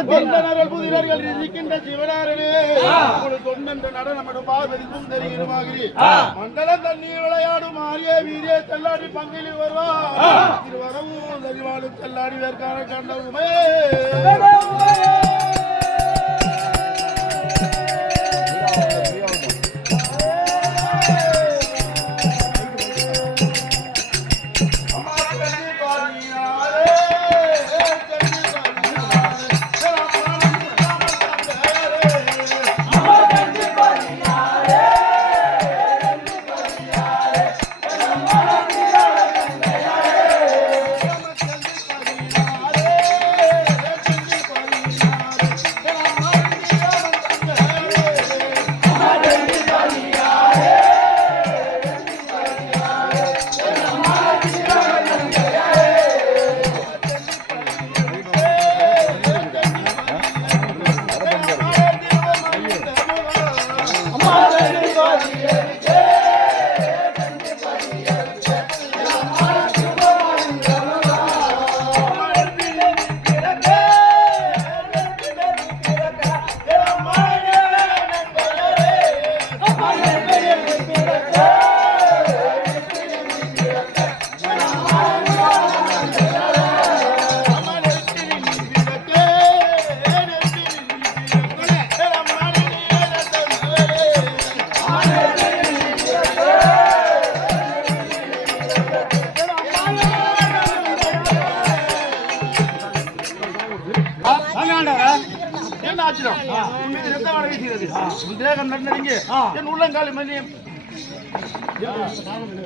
புதிரர்கள் இருக்கின்ற சிவனாரனே தொண்டென்ற நடனம் பாவதிக்கும் தெரிகிறமாகிறி மண்டலம் தண்ணீர் விளையாடும் ஆரிய வீரிய செல்லாடி பங்கில் வருவா திருவரவும் தெரிவாடும் செல்லாடி வேற்கான கண்டவுமே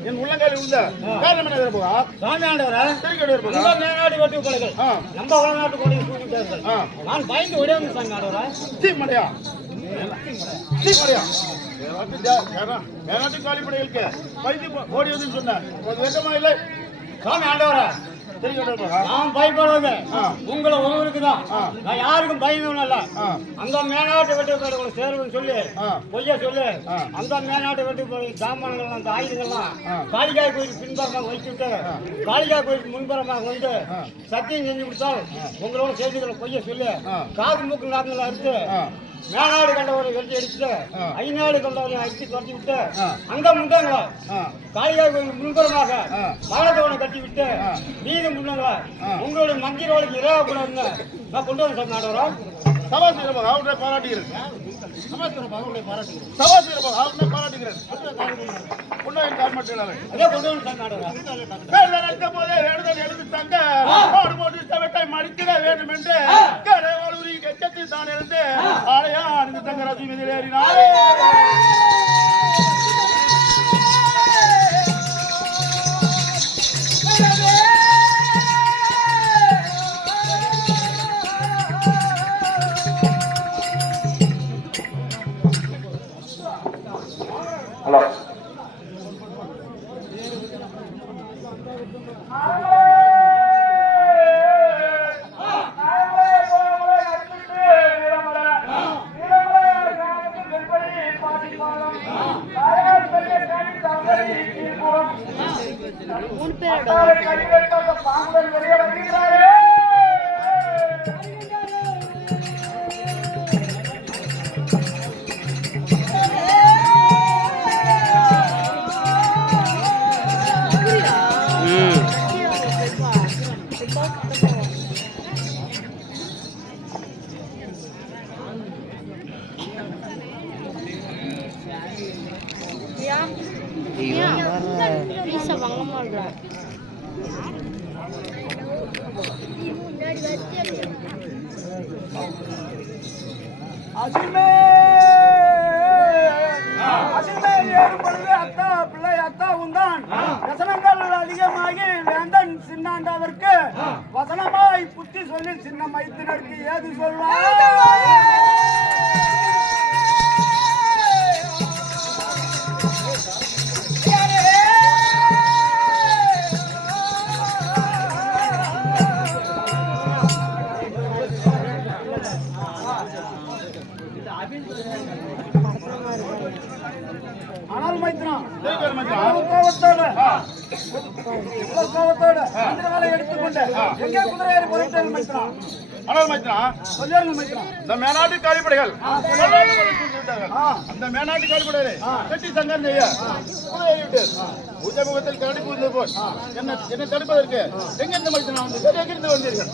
என் உள்ளங்காலி உள்ள காரணம் என்ன போவா நம்ம உலநாட்டு கோடி நான் பயந்து விட காலிப்படைகளுக்கு பயந்து ஓடியதுன்னு சொன்னேன் வெக்கமா இல்லை சாமி ஆண்டவரா நான் பயப்படுவது உங்களை ஒருவருக்கு தான். நான் யாருக்கும் பயந்தவனல்ல. அந்த மேனாட்டு வெட்டு சேருவன்னு சொல்லி பொய்ய சொல்லு அந்த மேனாட்டு வெட்டு சாமான்கள் அந்த ஆயுதங்கள்லாம் காளிகாய் கோயிலுக்கு பின்புறமாக வைச்சுட்டு காளிகாய் கோயிலுக்கு முன்புறமாக வந்து சத்தியம் செஞ்சு கொடுத்தால் உங்களோட செய்திகளை பொய்ய சொல்லி காது மூக்கு நாக்குகளை அறுத்து மேனாடு கண்டவரை வெட்டி அடிச்சுட்டு ஐநாடு கண்டவரை அடிச்சு துரத்தி விட்டு அங்க முண்டாங்களா காளிகாய் கோயில் முன்புறமாக மகளத்தவனை கட்டி விட்டு மீது முன்னாங்களா உங்களுடைய மந்திரோளுக்கு இரவா கூடாதுன்னு நான் கொண்டு வந்து சார் நாடுறா சபாசிரமாக அவருடைய பாராட்டுகிறேன் சபாசிரமாக அவருடைய பாராட்டுகிறேன் பொண்ணாயின் கார்மட்டினாலே அதே கொண்டு வந்து சார் நாடுறா நடக்கும் போதே வேண்டுதல் எழுந்து தங்க ஆடு போட்டு தவட்டை மடித்திட வேண்டும் என்று கடவுளூரி கச்சத்தில் தான் இருந்து ஆலையா அணிந்து தங்க ரசி மீதில் ஏறினாரே bisa banget malah. அதிகமாகி வேந்தன் சின்னாண்டவருக்கு வசனமாய் புத்தி சொல்லி சின்ன மைத்தினருக்கு ஏது சொல்வார் ஆனால் மைத்திரம் கோபத்தோட மந்திர வேலை எடுத்துக்கொண்டு எங்கே குதிரையாரி போயிட்டேன் மைத்திரம் ஆனால் மைத்ரா, சொல்லிருங்க மைத்ரா. இந்த மேனாட்டு காலிப்படைகள் அந்த மேனாட்டு காலிப்படைகளை கட்டி சங்கர் செய்ய உச்சமுகத்தில் கரடி புகுந்தது போல் என்ன தடுப்பதற்கு எங்கிருந்து மைத்ரா வந்து எங்கிருந்து வந்தீர்கள்?